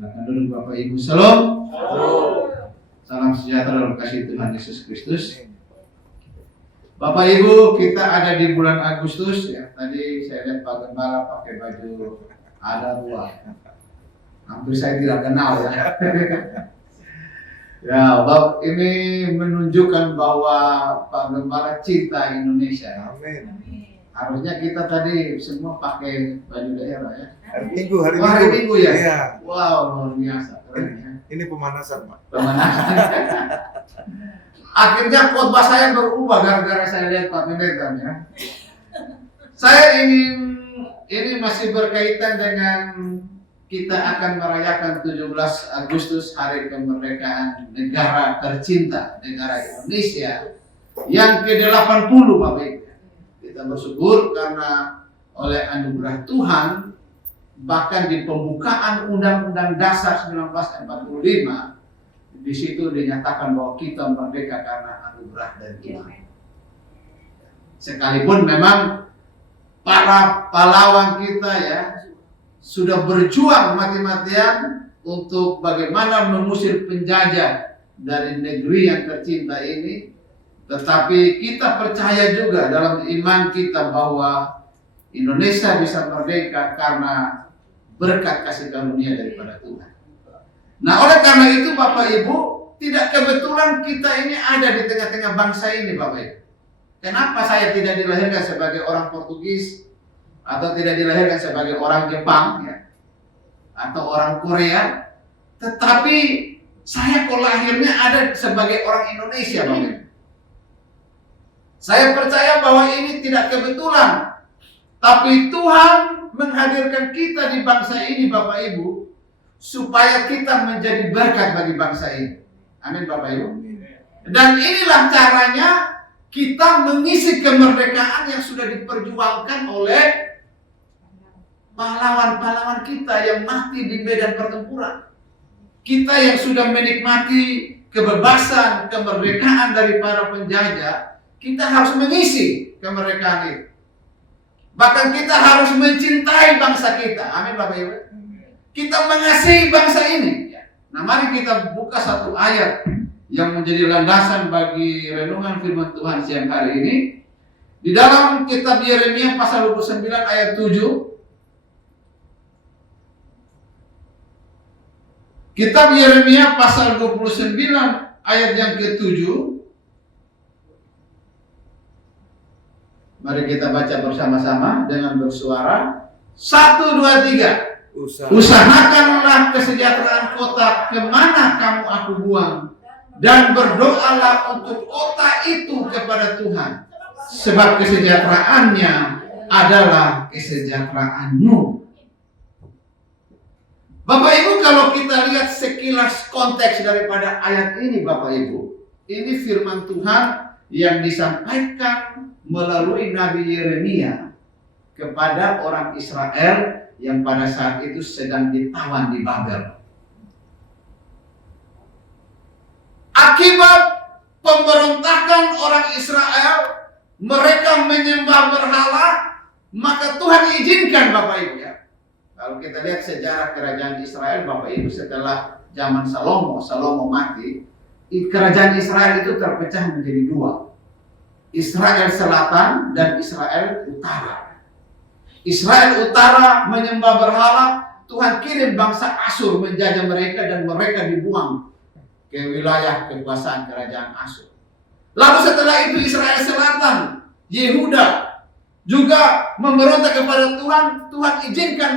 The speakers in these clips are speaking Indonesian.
Silakan duduk Bapak Ibu. Shalom. Salam sejahtera dalam kasih Tuhan Yesus Kristus. Bapak Ibu, kita ada di bulan Agustus ya. Tadi saya lihat Pak Gembala pakai baju adat tua. Hampir saya tidak kenal ya. Ya, Bapak ini menunjukkan bahwa Pak Gembala cinta Indonesia. Amin. Harusnya kita tadi semua pakai baju daerah ya. Hari Minggu ya? Iya. Wow, luar biasa. Keren ya. Ini pemanasan, Pak. Pemanasan. Akhirnya khotbah saya berubah gara-gara saya lihat Pak Pendeta ya. Saya ini masih berkaitan dengan kita akan merayakan 17 Agustus hari kemerdekaan negara tercinta, negara Indonesia yang ke-80 Bapak Ibu. Kita bersyukur karena oleh anugerah Tuhan, bahkan di pembukaan Undang-Undang Dasar 1945 di situ dinyatakan bahwa kita merdeka karena anugerah dari Tuhan. Sekalipun memang para pahlawan kita ya sudah berjuang mati-matian untuk bagaimana mengusir penjajah dari negeri yang tercinta ini, tetapi kita percaya juga dalam iman kita bahwa Indonesia bisa merdeka karena berkat kasih karunia daripada Tuhan. Nah, oleh karena itu Bapak Ibu, tidak kebetulan kita ini ada di tengah-tengah bangsa ini Bapak Ibu. Kenapa saya tidak dilahirkan sebagai orang Portugis atau tidak dilahirkan sebagai orang Jepang ya, atau orang Korea, tetapi saya kok lahirnya ada sebagai orang Indonesia Bapak Ibu. Saya percaya bahwa ini tidak kebetulan, tapi Tuhan menghadirkan kita di bangsa ini Bapak Ibu supaya kita menjadi berkat bagi bangsa ini. Amin Bapak Ibu. Dan inilah caranya kita mengisi kemerdekaan yang sudah diperjuangkan oleh pahlawan-pahlawan kita yang mati di medan pertempuran. Kita yang sudah menikmati kebebasan, kemerdekaan dari para penjajah, kita harus mengisi kemerdekaan itu. Bahkan kita harus mencintai bangsa kita. Amin Bapak Ibu. Kita mengasihi bangsa ini. Nah, mari kita buka satu ayat yang menjadi landasan bagi renungan firman Tuhan siang hari ini. Di dalam kitab Yeremia pasal 29 ayat 7. Kitab Yeremia pasal 29 ayat yang ke-7. Mari kita baca bersama-sama dengan bersuara. 1, 2, 3. Usahakanlah kesejahteraan kota kemana kamu aku buang, dan berdoalah untuk kota itu kepada Tuhan, sebab kesejahteraannya adalah kesejahteraanmu. Bapak Ibu, kalau kita lihat sekilas konteks daripada ayat ini Bapak Ibu, ini firman Tuhan yang disampaikan melalui Nabi Yeremia kepada orang Israel yang pada saat itu sedang ditawan di Babel. Akibat pemberontakan orang Israel, mereka menyembah berhala, maka Tuhan izinkan Bapak Ibu ya. Kalau kita lihat sejarah kerajaan Israel Bapak Ibu, setelah zaman Salomo mati, kerajaan Israel itu terpecah menjadi dua. Israel Selatan dan Israel Utara. Israel Utara menyembah berhala, Tuhan kirim bangsa Asyur menjajah mereka dan mereka dibuang ke wilayah kekuasaan kerajaan Asyur. Lalu setelah itu Israel Selatan, Yehuda juga memberontak kepada Tuhan. Tuhan izinkan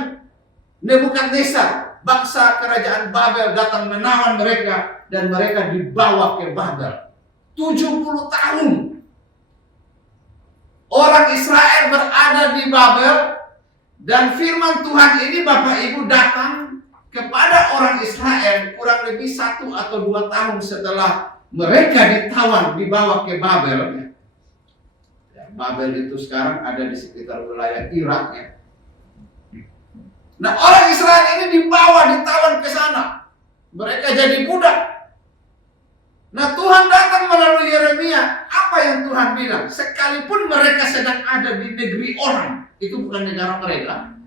Nebukadnezar, bangsa kerajaan Babel datang menawan mereka dan mereka dibawa ke Babel. 70 tahun orang Israel berada di Babel, dan firman Tuhan ini Bapak Ibu datang kepada orang Israel kurang lebih 1 atau 2 tahun setelah mereka ditawan, dibawa ke Babel. Babel itu sekarang ada di sekitar wilayah Irak ya. Nah, orang Israel ini dibawa, ditawan ke sana. Mereka jadi budak. Nah, Tuhan datang melalui Yeremia. Apa yang Tuhan bilang? Sekalipun mereka sedang ada di negeri orang, itu bukan negara mereka.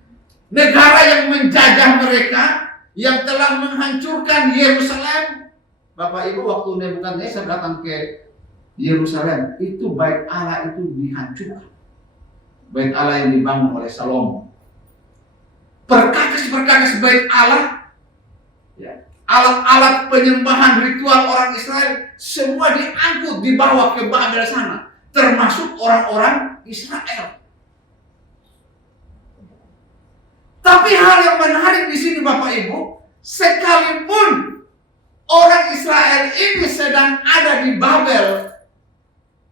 Negara yang menjajah mereka, yang telah menghancurkan Yerusalem. Bapak Ibu, waktu Nebukadnezar datang ke Yerusalem, itu bait Allah itu dihancurkan. Bait Allah yang dibangun oleh Salomo. Perkakas-perkakas bait Allah, ya, alat-alat penyembahan ritual orang Israel, semua diangkut dibawa ke Babel sana, termasuk orang-orang Israel. Tapi hal yang menarik di sini Bapak Ibu, sekalipun orang Israel ini sedang ada di Babel,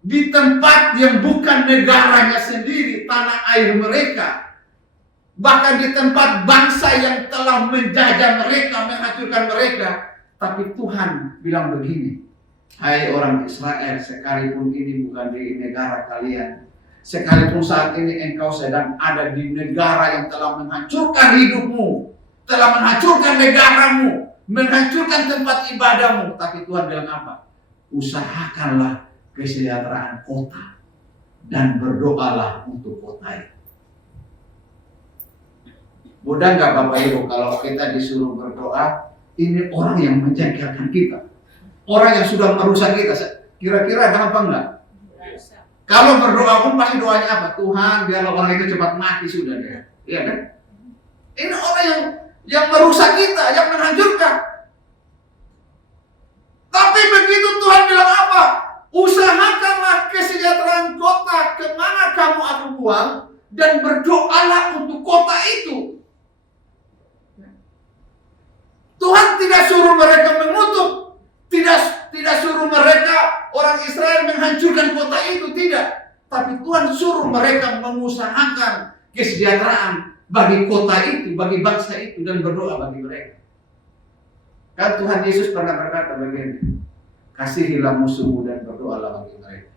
di tempat yang bukan negaranya sendiri, tanah air mereka, bahkan di tempat bangsa yang telah menjajah mereka, menghancurkan mereka, tapi Tuhan bilang begini, hai orang Israel, sekalipun ini bukan di negara kalian, sekalipun saat ini engkau sedang ada di negara yang telah menghancurkan hidupmu, telah menghancurkan negaramu, menghancurkan tempat ibadahmu, tapi Tuhan bilang apa? Usahakanlah kesejahteraan kota dan berdoalah untuk kota itu. Mudah nggak Bapak Ibu kalau kita disuruh berdoa, ini orang yang menjengkelkan kita, orang yang sudah merusak kita, kira-kira gampang nggak? Kalau berdoa pun pasti doanya apa? Tuhan, biarlah orang itu cepat mati sudah dia. Iya kan? Ini orang yang merusak kita, yang menghancurkan. Tapi begitu Tuhan bilang apa? Usahakanlah kesejahteraan kota kemana kamu akan buang dan berdoalah untuk kota itu. Tuhan tidak suruh mereka mengutuk, tidak suruh mereka orang Israel menghancurkan kota itu, tidak. Tapi Tuhan suruh mereka mengusahakan kesejahteraan bagi kota itu, bagi bangsa itu, dan berdoa bagi mereka. Kan Tuhan Yesus pernah berkata begini, kasihilah musuhmu dan berdoalah bagi mereka.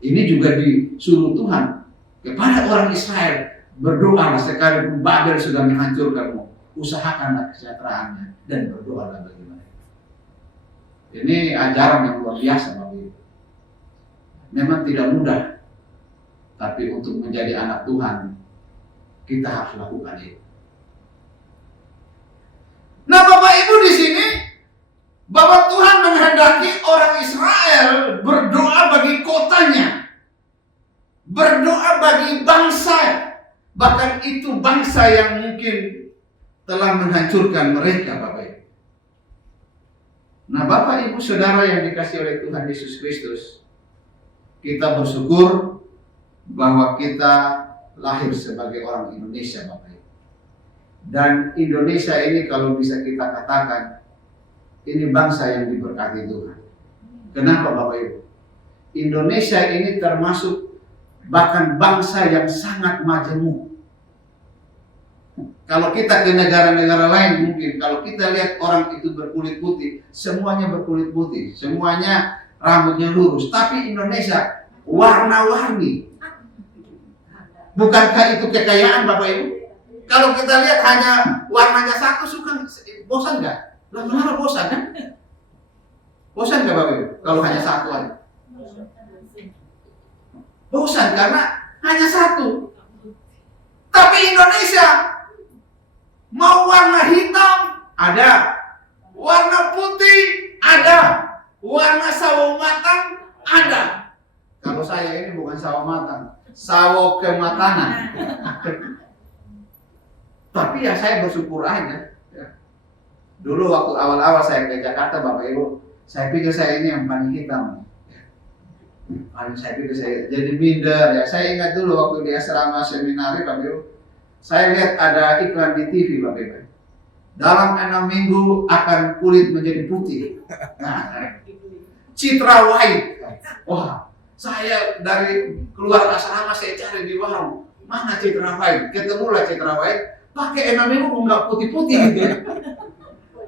Ini juga disuruh Tuhan kepada orang Israel, berdoalah sekalipun Babel sudah menghancurkanmu, usahakanlah kesejahteraannya dan berdoalah bagi mereka. Ini ajaran yang luar biasa Bapak Ibu. Memang tidak mudah, tapi untuk menjadi anak Tuhan kita harus lakukan itu. Nah Bapak Ibu, di sini bahwa Tuhan menghendaki orang Israel berdoa bagi kotanya, berdoa bagi bangsa, bahkan itu bangsa yang mungkin telah menghancurkan mereka Bapak Ibu. Nah Bapak Ibu Saudara yang dikasihi oleh Tuhan Yesus Kristus, kita bersyukur bahwa kita lahir sebagai orang Indonesia Bapak Ibu. Dan Indonesia ini kalau bisa kita katakan, ini bangsa yang diberkati Tuhan. Kenapa Bapak Ibu? Indonesia ini termasuk bahkan bangsa yang sangat majemuk. Kalau kita ke negara-negara lain mungkin, kalau kita lihat orang itu berkulit putih, semuanya berkulit putih, semuanya rambutnya lurus. Tapi Indonesia warna-warni. Bukankah itu kekayaan Bapak Ibu? Kalau kita lihat hanya warnanya satu, suka bosan nggak? Lama-lama bosan kan? Bosan nggak Bapak Ibu? Kalau hanya satu aja. Bosan karena hanya satu. Tapi Indonesia mau warna hitam ada, warna putih ada, warna sawo matang ada. Kalau saya ini bukan sawo matang, sawo kematangan. Tapi ya saya bersyukur aja. Dulu waktu awal-awal saya ke Jakarta Bapak Ibu, saya pikir saya ini yang paling hitam. Saya pikir saya jadi minder ya. Saya ingat dulu waktu di asrama seminari Bapak Ibu, saya lihat ada iklan di TV Bapak Ibu. Dalam 6 minggu akan kulit menjadi putih. Nah, Citra White. Wah, saya dari keluar asrama saya cari di warung. Mana Citra White? Ketemulah Citra White. Pakai 6 minggu nggak putih-putih gitu.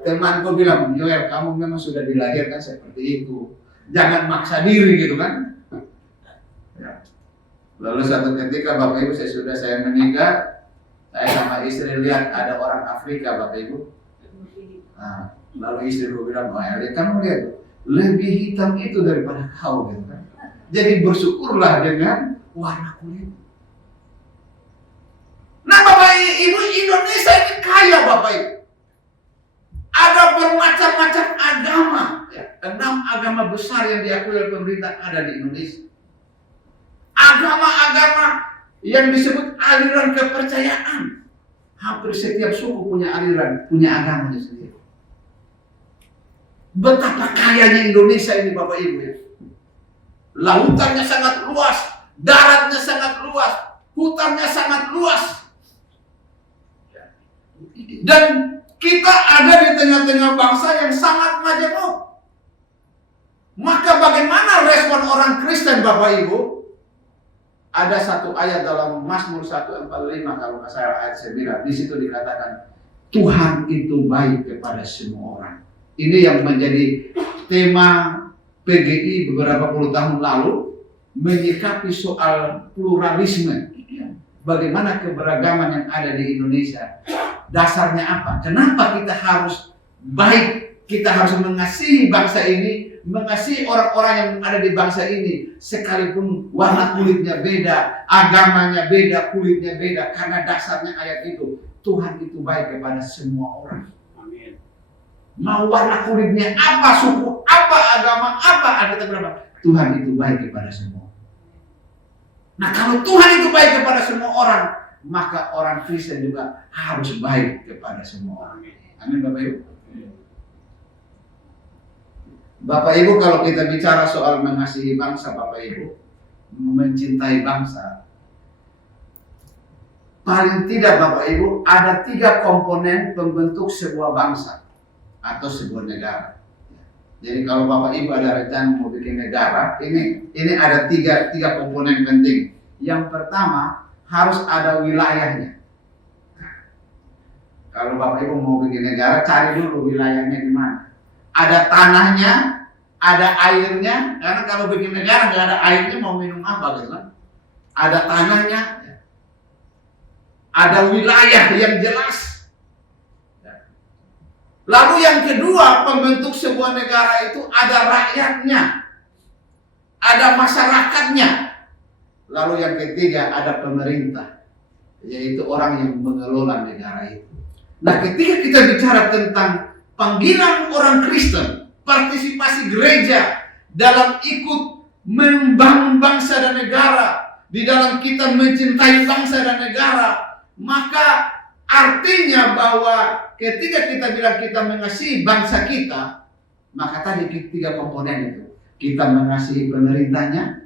Temanku bilang, Joel, kamu memang sudah dilahirkan seperti itu. Jangan maksa diri gitu kan. Ya. Lalu satu ketika Bapak Ibu saya menikah, saya sama istri lihat ada orang Afrika Bapak Ibu. Nah, lalu istriku bilang, kamu lihat lebih hitam itu daripada kau gitu kan. Jadi bersyukurlah dengan warna kulit. Nah Bapak Ibu, Indonesia ini kaya Bapak Ibu. Ada bermacam-macam agama. Ya, 6 agama besar yang diakui oleh pemerintah ada di Indonesia. Agama-agama yang disebut aliran kepercayaan. Hampir setiap suku punya aliran, punya agamanya sendiri. Betapa kayanya Indonesia ini Bapak Ibu ya. Lautannya sangat luas, daratnya sangat luas, hutannya sangat luas. Dan kita ada di tengah-tengah bangsa yang sangat majemuk. Maka bagaimana respon orang Kristen Bapak Ibu? Ada satu ayat dalam Mazmur 145 kalau nggak salah ayat 9. Di situ dikatakan Tuhan itu baik kepada semua orang. Ini yang menjadi tema PGI beberapa puluh tahun lalu, menyikapi soal pluralisme. Bagaimana keberagaman yang ada di Indonesia. Dasarnya apa? Kenapa kita harus baik? Kita harus mengasihi bangsa ini, mengasihi orang-orang yang ada di bangsa ini, sekalipun warna kulitnya beda, agamanya beda, kulitnya beda, karena dasarnya ayat itu, Tuhan itu baik kepada semua orang. Amin. Mau warna kulitnya apa, suku apa, agama apa, ada berapa, Tuhan itu baik kepada semua. Nah, kalau Tuhan itu baik kepada semua orang, maka orang Kristen juga harus baik kepada semua orang. Amin Bapak Ibu. Bapak Ibu, kalau kita bicara soal mengasihi bangsa, Bapak Ibu, mencintai bangsa, paling tidak Bapak Ibu ada 3 komponen pembentuk sebuah bangsa atau sebuah negara. Jadi kalau Bapak Ibu ada rencana mau bikin negara, ini ada tiga komponen penting. Yang pertama harus ada wilayahnya. Kalau Bapak Ibu mau bikin negara, cari dulu wilayahnya di mana. Ada tanahnya, ada airnya, karena kalau bikin negara nggak ada airnya mau minum apa gitu kan? Ada tanahnya, ada wilayah yang jelas. Lalu yang kedua, pembentuk sebuah negara itu ada rakyatnya, ada masyarakatnya. Lalu yang ketiga ada pemerintah, yaitu orang yang mengelola negara itu. Nah, ketika kita bicara tentang panggilan orang Kristen, partisipasi gereja dalam ikut membangun bangsa dan negara, di dalam kita mencintai bangsa dan negara, maka artinya bahwa ketika kita bilang kita mengasihi bangsa kita, maka tadi 3 komponen itu. Kita mengasihi pemerintahnya.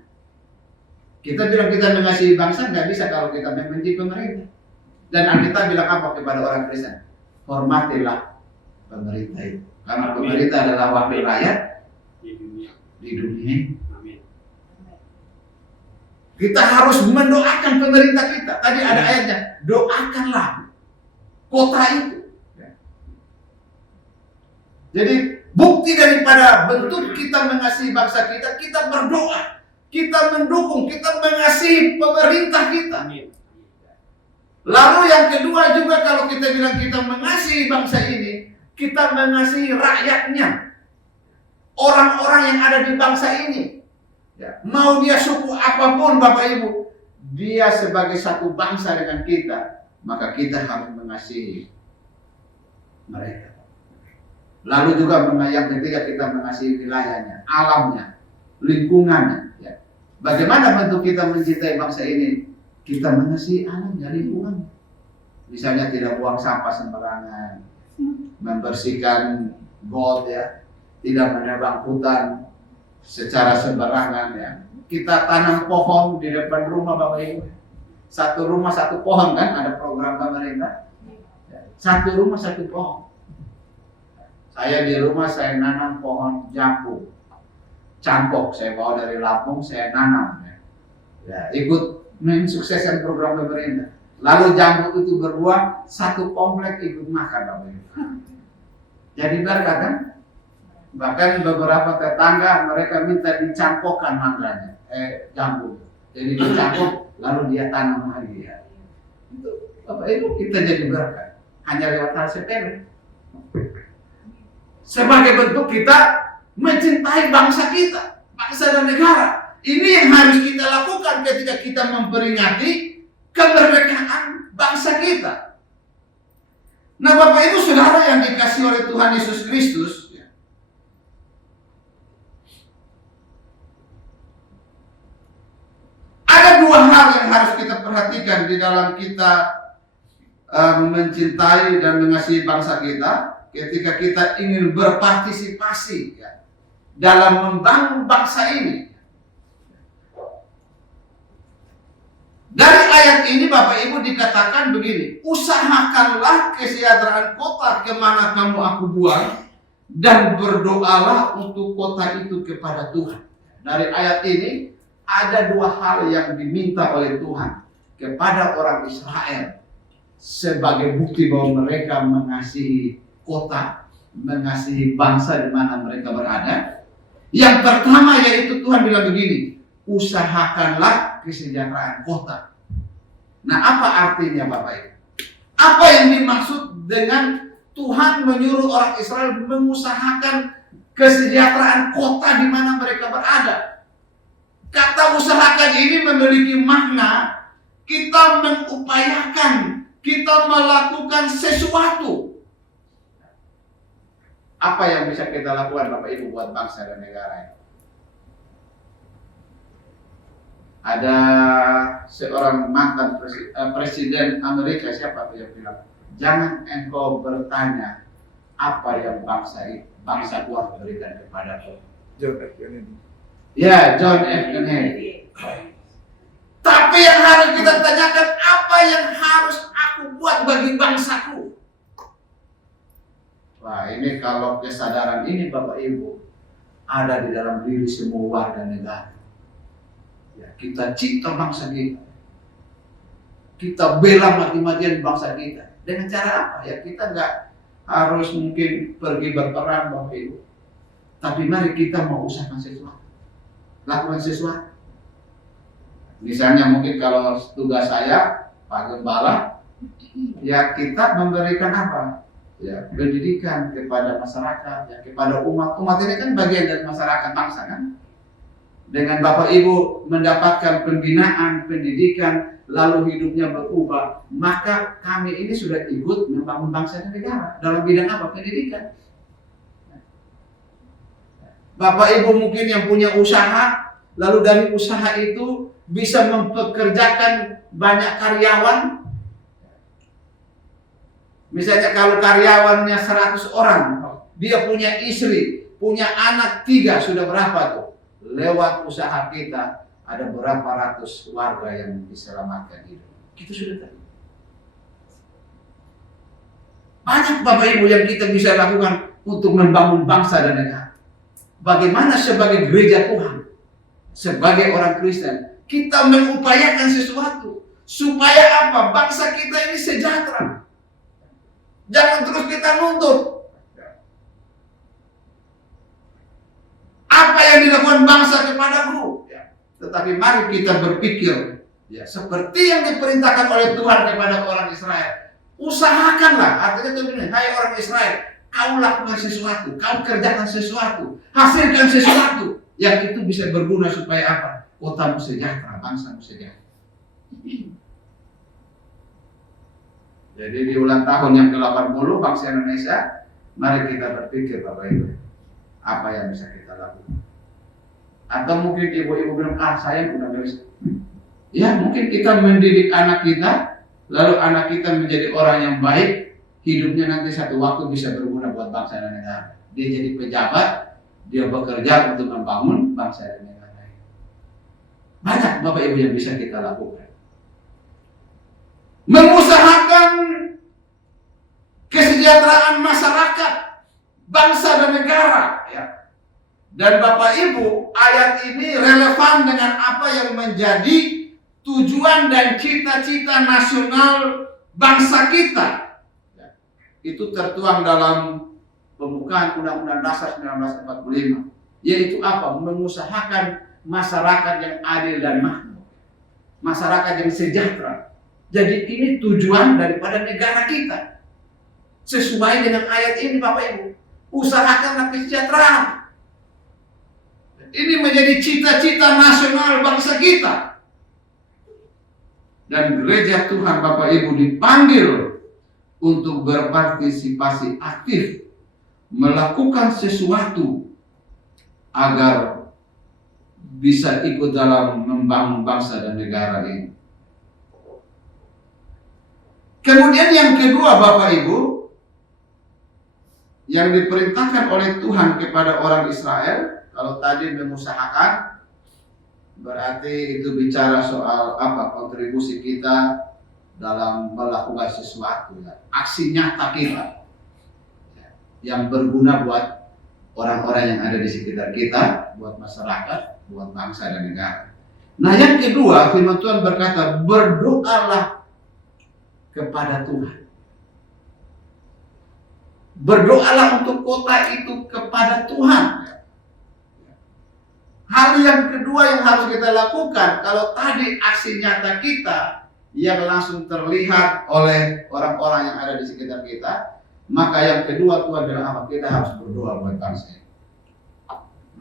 Kita bilang kita mengasihi bangsa, nggak bisa kalau kita membenci pemerintah. Dan Alkitab bilang apa kepada orang Kristen? Hormatilah pemerintah itu. Karena pemerintah adalah wakil rakyat Di dunia. di dunia. Amin. Kita harus mendoakan pemerintah kita. Tadi ada ayatnya, doakanlah kota itu. Jadi bukti daripada bentuk kita mengasihi bangsa kita, kita berdoa, kita mendukung, kita mengasihi pemerintah kita. Amin. Lalu yang kedua juga kalau kita bilang kita mengasihi bangsa ini, kita mengasihi rakyatnya, orang-orang yang ada di bangsa ini. Ya, mau dia suku apapun Bapak Ibu, dia sebagai satu bangsa dengan kita, maka kita harus mengasihi mereka. Lalu juga yang ketiga kita mengasihi wilayahnya, alamnya, lingkungannya. Ya. Bagaimana bentuk kita mencintai bangsa ini? Kita mengasihi alamnya, lingkungannya. Misalnya tidak buang sampah sembarangan, membersihkan got ya, tidak menebang hutan secara sembarangan ya. Kita tanam pohon di depan rumah Bapak Ibu. Satu rumah satu pohon kan, ada program pemerintah. Satu rumah satu pohon. Saya di rumah saya nanam pohon jambu, cangkok saya bawa dari Lampung saya nanam. Ya, ikut mensukseskan program pemerintah. Lalu jambu itu berbuah, satu komplek ikut makan Bapak Ibu. Jadi berkat kan? Bahkan beberapa tetangga mereka minta dicangkokkan mangganya, jambu. Jadi dicangkok lalu dia tanam lagi ya. Itu Bapak Ibu kita jadi berkat. Hanya lewat hal sepele. Sebagai bentuk kita mencintai bangsa kita, bangsa dan negara. Ini yang harus kita lakukan ketika kita memperingati kemerdekaan bangsa kita. Nah Bapak Ibu Saudara yang dikasihi oleh Tuhan Yesus Kristus, yang harus kita perhatikan di dalam kita mencintai dan mengasihi bangsa kita, ketika kita ingin berpartisipasi ya, dalam membangun bangsa ini. Dari ayat ini Bapak Ibu dikatakan begini, usahakanlah kesejahteraan kota kemana kamu aku buang, dan berdoalah untuk kota itu kepada Tuhan. Dari ayat ini ada dua hal yang diminta oleh Tuhan kepada orang Israel sebagai bukti bahwa mereka mengasihi kota, mengasihi bangsa di mana mereka berada. Yang pertama yaitu Tuhan bilang begini, usahakanlah kesejahteraan kota. Nah, apa artinya Bapak Ibu? Apa yang dimaksud dengan Tuhan menyuruh orang Israel mengusahakan kesejahteraan kota di mana mereka berada? Kata usahakan ini memiliki makna kita mengupayakan, kita melakukan sesuatu. Apa yang bisa kita lakukan Bapak Ibu buat bangsa dan negara ini? Ada seorang mantan presiden Amerika, siapa yang bilang, jangan engkau bertanya apa yang bangsa kuat berikan kepadaku. John F. Kennedy. Ya, John F. Kennedy. Tapi yang harus kita tanyakan, apa yang harus aku buat bagi bangsaku? Wah, ini kalau kesadaran ini Bapak Ibu ada di dalam diri semua warga negara. Ya, kita cipta bangsa kita. Kita bela mati-matian bangsa kita. Dengan cara apa? Ya kita nggak harus mungkin pergi berperang Bapak Ibu. Tapi mari kita mau usahakan sesuatu. Lakukan sesuatu. Misalnya mungkin kalau tugas saya, Pak Gembala, ya kita memberikan apa? Ya pendidikan kepada masyarakat, ya kepada umat. Umat ini kan bagian dari masyarakat bangsa kan? Dengan Bapak Ibu mendapatkan pembinaan, pendidikan, lalu hidupnya berubah, maka kami ini sudah ikut membangun bangsa dan negara. Dalam bidang apa? Pendidikan. Bapak Ibu mungkin yang punya usaha, lalu dari usaha itu bisa mempekerjakan banyak karyawan. Misalnya kalau karyawannya 100 orang, dia punya istri, punya anak 3, sudah berapa tuh? Lewat usaha kita ada berapa ratus warga yang diselamatkan hidup. Kita sudah tahu. Banyak Bapak Ibu yang kita bisa lakukan untuk membangun bangsa dan negara. Bagaimana sebagai gereja Tuhan, sebagai orang Kristen, kita mengupayakan sesuatu supaya apa? Bangsa kita ini sejahtera. Jangan terus kita nuntut. Apa yang dilakukan bangsa kepadaku? Ya. Tetapi mari kita berpikir, ya seperti yang diperintahkan oleh Tuhan kepada orang Israel. Usahakanlah, artinya itu begini, hai orang Israel, kau lakukan sesuatu, kau kerjakan sesuatu, hasilkan sesuatu yang itu bisa berguna supaya apa? Kotamu sejahtera, bangsamu sejahtera. Jadi di ulang tahun yang ke-80 bangsa Indonesia, mari kita berpikir Bapak Ibu, apa yang bisa kita lakukan. Atau mungkin ibu-ibu bilang, saya udah bisa. Ya mungkin kita mendidik anak kita, lalu anak kita menjadi orang yang baik, hidupnya nanti satu waktu bisa berguna buat bangsa dan negara. Dia jadi pejabat, dia bekerja untuk membangun bangsa dan negara. Banyak Bapak Ibu yang bisa kita lakukan. Mengusahakan kesejahteraan masyarakat, bangsa dan negara. Ya. Dan Bapak Ibu, ayat ini relevan dengan apa yang menjadi tujuan dan cita-cita nasional bangsa kita. Ya. Itu tertuang dalam pembukaan Undang-Undang Dasar 1945. Yaitu apa? Mengusahakan masyarakat yang adil dan makmur. Masyarakat yang sejahtera. Jadi ini tujuan daripada negara kita. Sesuai dengan ayat ini Bapak Ibu. Usahakanlah kesejahteraan. Ini menjadi cita-cita nasional bangsa kita. Dan gereja Tuhan Bapak Ibu dipanggil untuk berpartisipasi aktif. Melakukan sesuatu agar bisa ikut dalam membangun bangsa dan negara ini. Kemudian yang kedua Bapak Ibu, yang diperintahkan oleh Tuhan kepada orang Israel, kalau tadi mengusahakan, berarti itu bicara soal apa kontribusi kita dalam melakukan sesuatu, ya. Aksi nyata kita yang berguna buat orang-orang yang ada di sekitar kita, buat masyarakat, buat bangsa dan negara. Nah yang kedua, firman Tuhan berkata, berdoalah kepada Tuhan. Berdoalah untuk kota itu kepada Tuhan. Hal yang kedua yang harus kita lakukan, kalau tadi aksi nyata kita yang langsung terlihat oleh orang-orang yang ada di sekitar kita, maka yang kedua Tuhan bilang apa? Kita harus berdoa buat bangsa.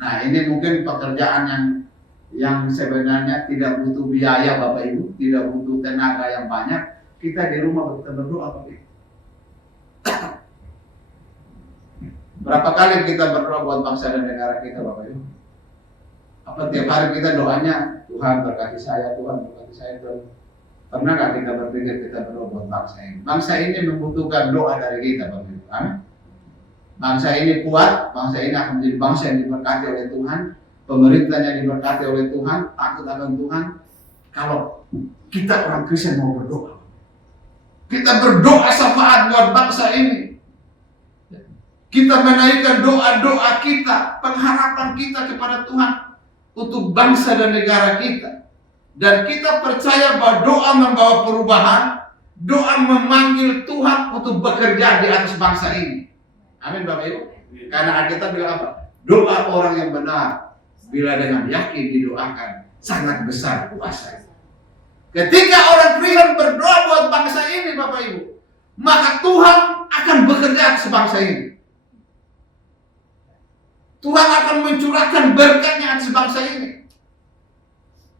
Nah ini mungkin pekerjaan yang sebenarnya tidak butuh biaya Bapak Ibu, tidak butuh tenaga yang banyak. Kita di rumah kita berdoa Bapak Ibu. Berapa kali kita berdoa buat bangsa dan negara kita Bapak Ibu? Apa tiap hari kita doanya, Tuhan berkati saya, Tuhan berkati saya. Pernah nggak kita berpikir kita berdoa buat bangsa ini? Bangsa ini membutuhkan doa dari kita Bapak Ibu. Amin. Bangsa ini kuat, bangsa ini akan menjadi bangsa yang diberkati oleh Tuhan, pemerintahnya diberkati oleh Tuhan, takut akan Tuhan. Kalau kita orang Kristen mau berdoa, kita berdoa syafaat buat bangsa ini. Kita menaikkan doa-doa kita, pengharapan kita kepada Tuhan untuk bangsa dan negara kita. Dan kita percaya bahwa doa membawa perubahan, doa memanggil Tuhan untuk bekerja di atas bangsa ini. Amin Bapak Ibu. Karena Alkitab bilang apa? Doa orang yang benar, bila dengan yakin didoakan, sangat besar kuasa. Ketika orang Kristen berdoa buat bangsa ini Bapak Ibu, maka Tuhan akan bekerja atas bangsa ini. Tuhan akan mencurahkan berkatnya atas bangsa ini.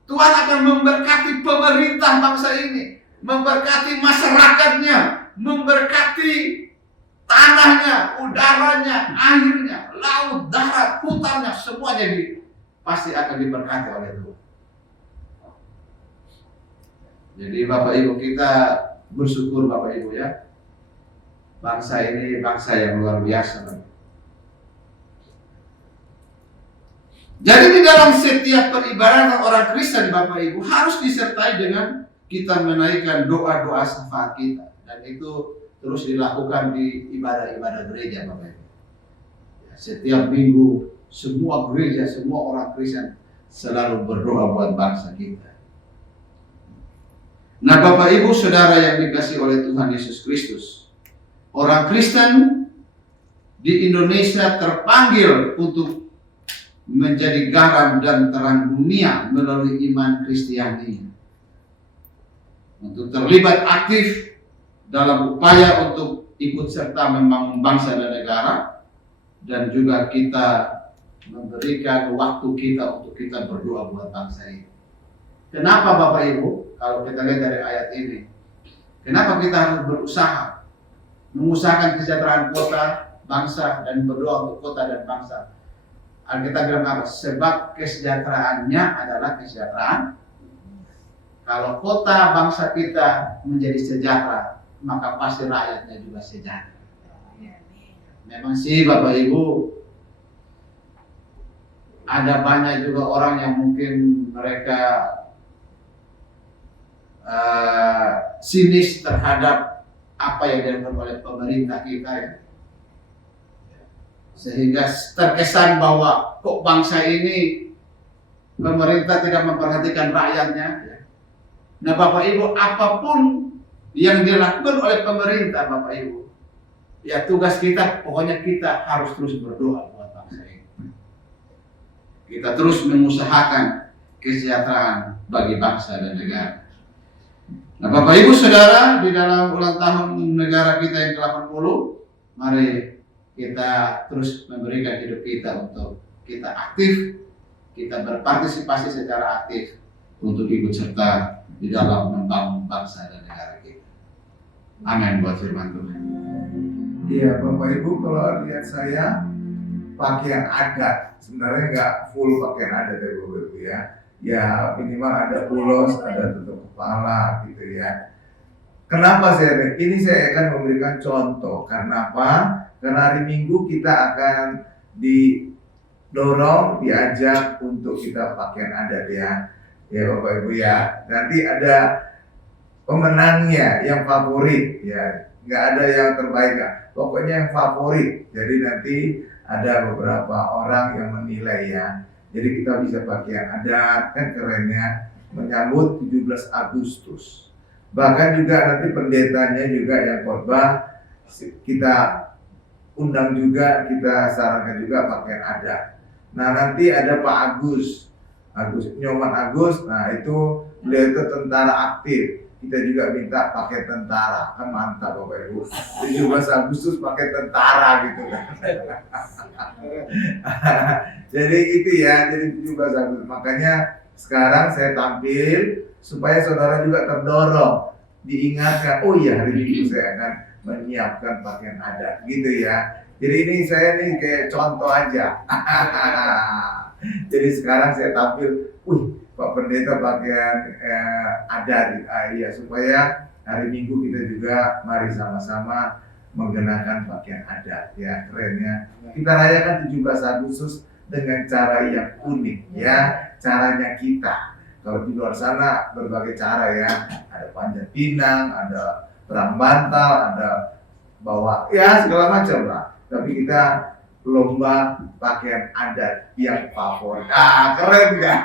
Tuhan akan memberkati pemerintah bangsa ini, memberkati masyarakatnya, memberkati tanahnya, udaranya, airnya, laut, darat, hutannya, semuanya pasti akan diberkati oleh Tuhan. Jadi Bapak Ibu kita bersyukur Bapak Ibu ya. Bangsa ini bangsa yang luar biasa. Jadi di dalam setiap peribadatan orang Kristen Bapak Ibu harus disertai dengan kita menaikkan doa-doa syafaat kita. Dan itu terus dilakukan di ibadah-ibadah gereja Bapak Ibu. Setiap minggu semua gereja, semua orang Kristen selalu berdoa buat bangsa kita. Nah Bapak Ibu Saudara yang dikasihi oleh Tuhan Yesus Kristus, orang Kristen di Indonesia terpanggil untuk menjadi garam dan terang dunia melalui iman Kristiani. Untuk terlibat aktif dalam upaya untuk ikut serta membangun bangsa dan negara, dan juga kita memberikan waktu kita untuk kita berdoa buat bangsa ini. Kenapa Bapak Ibu? Kalau kita lihat dari ayat ini, kenapa kita harus berusaha mengusahakan kesejahteraan kota, bangsa, dan berdoa untuk kota dan bangsa? Alkitab bilang apa? Sebab kesejahteraannya adalah kesejahteraan. Kalau kota bangsa kita menjadi sejahtera, maka pasti rakyatnya juga sejahtera. Memang sih Bapak Ibu, ada banyak juga orang yang mungkin mereka sinis terhadap apa yang dilakukan oleh pemerintah kita ya. Sehingga terkesan bahwa kok bangsa ini pemerintah tidak memperhatikan rakyatnya. Nah Bapak Ibu, apapun yang dilakukan oleh pemerintah Bapak Ibu, ya tugas kita, pokoknya kita harus terus berdoa buat bangsa ini. Kita terus mengusahakan kesejahteraan bagi bangsa dan negara. Nah Bapak Ibu Saudara, di dalam ulang tahun negara kita yang ke-80, mari kita terus memberikan hidup kita untuk kita aktif, kita berpartisipasi secara aktif untuk ikut serta di dalam membangun bangsa dan negara kita. Amin buat firman Tuhan. Iya Bapak Ibu, kalau lihat saya pakaian adat, sebenarnya nggak full pakaian adat ya Bapak Ibu ya. Ya minimal ada ulos, ada tutup kepala gitu ya. Kenapa ini saya akan memberikan contoh. Karena apa? Karena hari Minggu kita akan didorong, diajak untuk kita pakaian adat ya. Ya Bapak Ibu ya. Nanti ada pemenangnya yang favorit ya. Nggak ada yang terbaik nggak. Pokoknya yang favorit. Jadi nanti ada beberapa orang yang menilai ya. Jadi kita bisa pakaian adat, kan kerennya menyambut 17 Agustus. Bahkan juga nanti pendetanya juga yang khotbah kita undang juga, kita sarankan juga pakaian adat. Nah nanti ada Pak Nyoman Agus, nah itu beliau itu tentara aktif. Kita juga minta pakai tentara, kan mantap Bapak Ibu. 17 Agustus pakai tentara gitu kan. Jadi itu ya, jadi 17 Agustus. Makanya sekarang saya tampil supaya saudara juga terdorong, diingatkan, oh iya hari Minggu saya akan menyiapkan pakaian adat gitu ya. Jadi ini saya nih kayak contoh aja. Jadi sekarang saya tampil, Pak Pendeta pakaian adat, ya supaya hari Minggu kita juga mari sama-sama menggunakan pakaian adat ya, keren ya. Kita rayakan 17 Agustus dengan cara yang unik ya, caranya kita. Kalau di luar sana berbagai cara ya, ada panjat pinang, ada perang bantal, ada bawa ya segala macam lah. Tapi kita lomba pakaian adat yang favorit. Keren kan?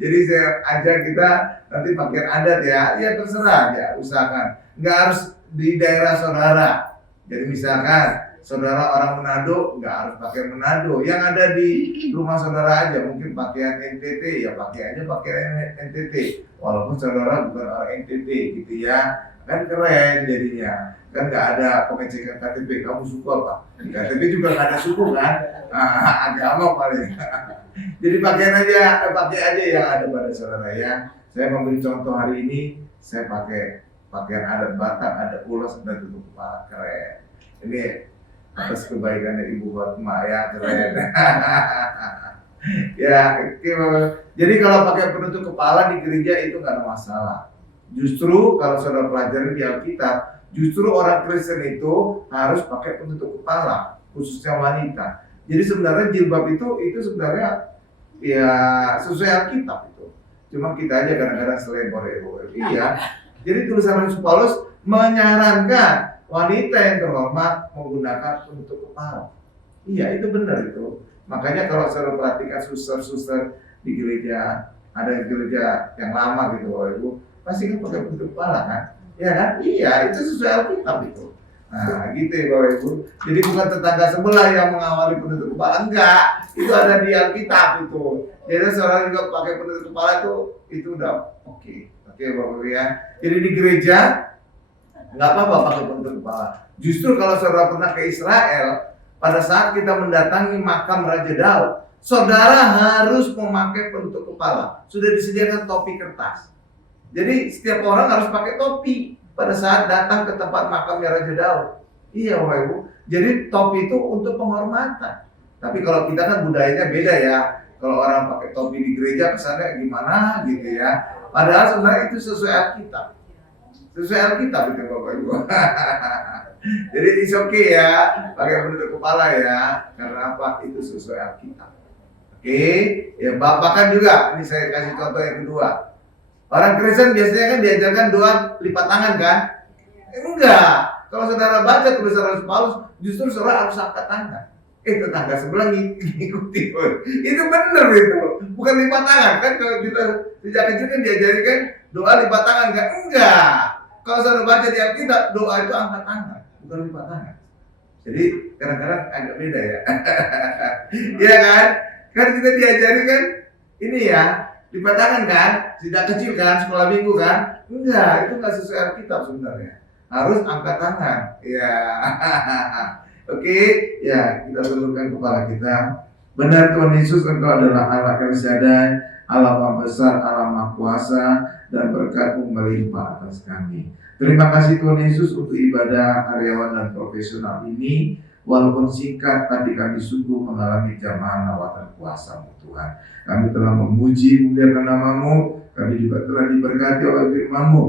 Jadi saya ajak kita nanti pakaian adat ya terserah ya, usahakan. Nggak harus di daerah saudara. Jadi misalkan saudara orang Manado, nggak harus pakai Manado. Yang ada di rumah saudara aja, mungkin pakaian NTT ya pakai aja pakaian NTT. Walaupun saudara bukan orang NTT gitu ya, kan keren jadinya. Kan nggak ada pengecekan KTP, kamu suku apa? Di KTP juga nggak ada suku kan? Agama paling. Jadi pakai aja yang ada pada saudara ya. Saya memberi contoh hari ini, saya pakai pakaian adat Batak, ada ulos dan tutup kepala, keren. Ini atas kebaikannya Ibu Fatma ya, keren. Ya, jadi kalau pakai penutup kepala di gereja itu nggak ada masalah. Justru kalau saudara pelajari di Alkitab, justru orang Kristen itu harus pakai penutup kepala, khususnya wanita. Jadi sebenarnya jilbab itu sebenarnya ya sesuai Alkitab itu. Cuma kita aja kadang-kadang selebor ya. Jadi tulisan Rasul Paulus menyarankan wanita yang terhormat menggunakan penutup kepala. Iya, itu benar itu. Makanya kalau saudara perhatikan suster-suster di gereja, ada gereja yang lama gitu Ibu, pasti kan pakai penutup kepala kan? Ya kan? Iya, itu sesuai Alkitab itu. Nah, gitu ya Bapak Ibu. Jadi bukan tetangga sebelah yang mengawali penutup kepala, enggak. Itu ada di Alkitab itu. Jadi seorang juga pakai penutup kepala itu udah oke. Oke Bapak Ibu ya. Jadi di gereja nggak apa-apa pakai penutup kepala. Justru kalau saudara pernah ke Israel, pada saat kita mendatangi makam Raja Daud, saudara harus memakai penutup kepala. Sudah disediakan topi kertas. Jadi setiap orang harus pakai topi pada saat datang ke tempat makamnya Raja Daud. Iya Bapak Ibu. Jadi topi itu untuk penghormatan. Tapi kalau kita kan budayanya beda ya. Kalau orang pakai topi di gereja kesannya gimana gitu ya. Padahal sebenarnya itu sesuai Alkitab. Sesuai Alkitab itu Bapak Ibu. Jadi it's okay ya, pakai penutup kepala ya. Karena apa? Itu sesuai Alkitab. Oke, ya bahkan juga ini saya kasih contoh yang kedua. Orang Kristen biasanya kan diajarkan doa lipat tangan kan? Enggak. Kalau saudara baca tulisan Rasul Paulus, justru saudara harus angkat tangan. Tetangga sebelah ngikuti. Itu benar itu. Bukan lipat tangan kan? Kalau kita sejak kecil kan diajarkan kan doa lipat tangan kan? Enggak. Kalau saudara baca di Alkitab, doa itu angkat tangan, bukan lipat tangan. Jadi kadang-kadang agak beda ya. Iya kan? Kan kita diajari kan ini ya, lipat tangan kan? Sejak kecil kan, sekolah minggu kan? Enggak, itu nggak sesuai Alkitab sebenarnya. Harus angkat tangan. Ya. Oke, ya kita tundukkan kepala kita. Benar Tuhan Yesus, Engkau adalah Allah yang sadar, Allah Maha Besar, Allah Maha Kuasa, dan berkat-Mu melimpah atas kami. Terima kasih Tuhan Yesus untuk ibadah karyawan dan profesional ini. Walaupun singkat, tadi kami sungguh mengalami jamaah lawatan kuasa-Mu Tuhan. Kami telah memuji muliakan nama-Mu, kami juga telah diberkati oleh firman-Mu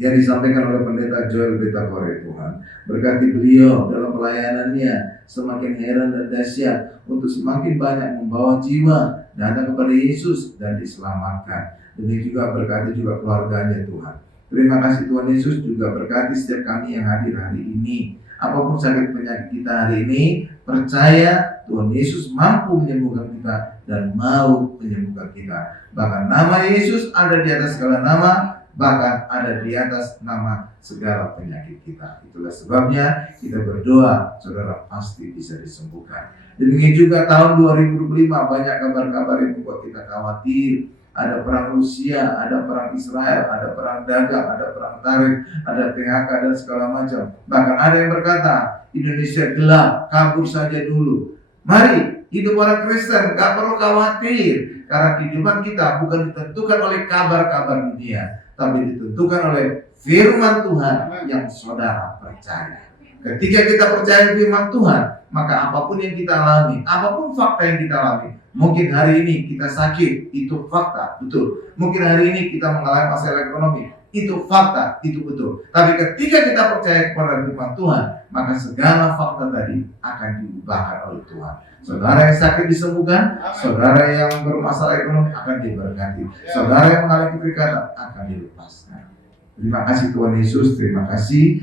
yang disampaikan oleh Pendeta Joel Betakore Tuhan. Berkati beliau dalam pelayanannya semakin heran dan dahsyat untuk semakin banyak membawa jiwa datang kepada Yesus dan diselamatkan. Demikian juga berkati juga keluarganya Tuhan. Terima kasih Tuhan Yesus, juga berkati setiap kami yang hadir hari ini. Apapun sakit penyakit kita hari ini, percaya Tuhan Yesus mampu menyembuhkan kita dan mau menyembuhkan kita. Bahkan nama Yesus ada di atas segala nama, bahkan ada di atas nama segala penyakit kita. Itulah sebabnya kita berdoa, saudara pasti bisa disembuhkan. Demikian juga tahun 2025 banyak kabar-kabar yang membuat kita khawatir. Ada perang Rusia, ada perang Israel, ada perang dagang, ada perang tarif, ada PHK dan segala macam. Bahkan ada yang berkata, Indonesia gelap, kabur saja dulu. Mari, hidup orang Kristen, gak perlu khawatir. Karena kehidupan kita bukan ditentukan oleh kabar-kabar dunia, tapi ditentukan oleh firman Tuhan yang saudara percaya. Ketika kita percaya firman Tuhan, maka apapun yang kita alami, apapun fakta yang kita alami, mungkin hari ini kita sakit, itu fakta, betul. Mungkin hari ini kita mengalami masalah ekonomi, itu fakta, itu betul. Tapi ketika kita percaya kepada firman Tuhan, maka segala fakta tadi akan diubahkan oleh Tuhan. Saudara yang sakit disembuhkan, saudara yang bermasalah ekonomi akan diberkati, saudara yang mengalami keterikatan akan dilepaskan. Terima kasih Tuhan Yesus, terima kasih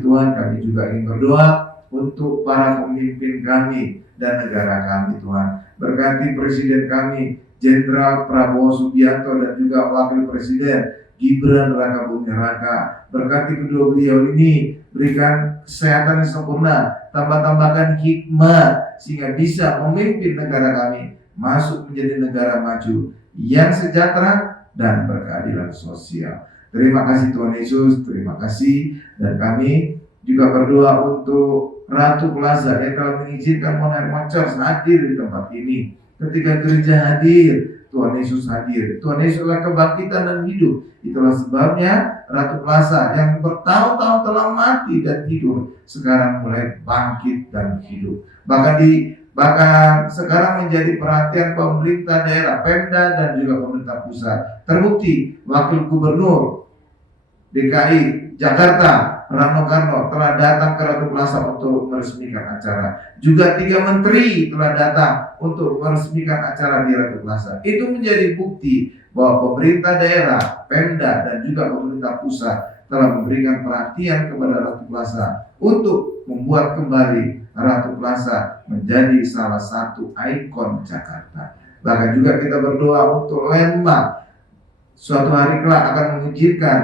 Tuhan. Kami juga ingin berdoa untuk para pemimpin kami dan negara kami Tuhan. Berkati Presiden kami, Jenderal Prabowo Subianto dan juga Wakil Presiden Gibran Raka Buming Raka. Berkati kedua beliau ini, berikan kesehatan yang sempurna, tambahkan hikmah sehingga bisa memimpin negara kami masuk menjadi negara maju yang sejahtera dan berkeadilan sosial. Terima kasih Tuhan Yesus, terima kasih. Dan kami juga berdoa untuk Ratu Plaza yang telah mengizinkan Monarch Church hadir di tempat ini. Ketika gereja hadir, Tuhan Yesus hadir. Tuhan Yesus adalah kebangkitan dan hidup. Itulah sebabnya Ratu Plaza yang bertahun-tahun telah mati dan tidur, sekarang mulai bangkit dan hidup. Bahkan sekarang menjadi perhatian pemerintah daerah, Pemda dan juga pemerintah pusat. Terbukti Wakil Gubernur DKI Jakarta Rano Karno telah datang ke Ratu Plaza untuk meresmikan acara. Juga 3 menteri telah datang untuk meresmikan acara di Ratu Plaza. Itu menjadi bukti bahwa pemerintah daerah, Pemda dan juga pemerintah pusat telah memberikan perhatian kepada Ratu Plaza untuk membuat kembali Ratu Plaza menjadi salah satu ikon Jakarta. Bahkan juga kita berdoa untuk Lembang. Suatu hari kelak akan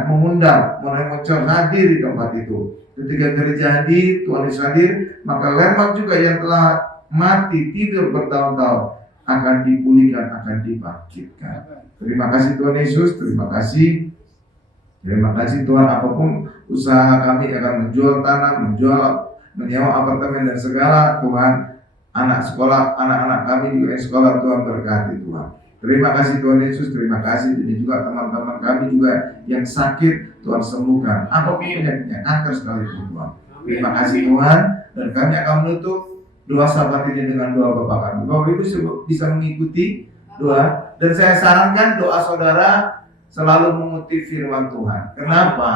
mengundang Monarch Church hadir di tempat itu. Ketika gereja hadir, Tuhan Yesus hadir, maka Lembang juga yang telah mati tidur bertahun-tahun akan dipulihkan, akan dibangkitkan. Terima kasih Tuhan Yesus, terima kasih. Terima kasih Tuhan, apapun usaha kami akan menjual tanah, menyewa apartemen dan segala, Tuhan, anak-anak kami juga yang sekolah, Tuhan berkati Tuhan. Terima kasih Tuhan Yesus, terima kasih. Dan juga teman-teman kami juga yang sakit, Tuhan sembuhkan. Apapun penyakitnya, kanker sekalipun Tuhan. Terima kasih Tuhan. Dan kami akan menutup doa sahabat ini dengan doa Bapak kami. Bapak Ibu bisa mengikuti doa. Dan saya sarankan doa saudara selalu mengutip firman Tuhan. Kenapa?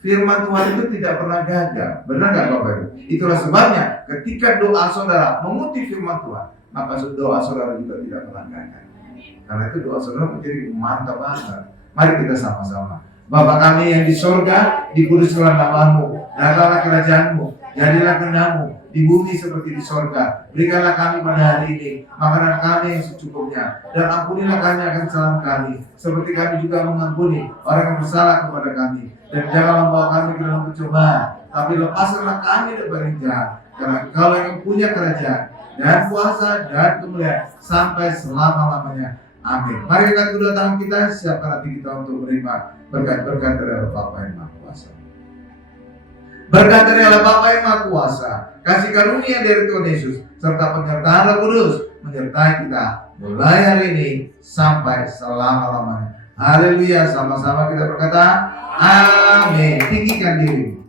Firman Tuhan itu tidak pernah gagal. Benar gak Bapak Ibu? Itulah sebabnya ketika doa saudara mengutip firman Tuhan, maka doa saudara juga tidak pernah gagal. Karena itu doa saudara menjadi mantap banget. Mari kita sama-sama. Bapa kami yang di sorga, dikuduskanlah namamu, datanglah kerajaanmu, jadilah kehendakmu di bumi seperti di sorga. Berikanlah kami pada hari ini makanan kami yang secukupnya, dan ampunilah kami akan kesalahan kami, seperti kami juga mengampuni orang yang bersalah kepada kami. Dan janganlah membawa kami ke dalam pencobaan, tapi lepaskanlah kami dari jahat. Karena Engkau yang punya kerajaan dan kuasa dan kemuliaan sampai selama-lamanya. Amin. Mari kita kedua tangan kita, siapkan hati kita untuk menerima berkat-berkat dari Allah Bapa yang Maha Kuasa. Berkat dari Allah Bapa yang Maha Kuasa, kasih karunia dari Tuhan Yesus, serta penyertaan Roh Kudus menyertai kita mulai hari ini sampai selama-lamanya. Haleluya, sama-sama kita berkata amin. Tinggikan diri.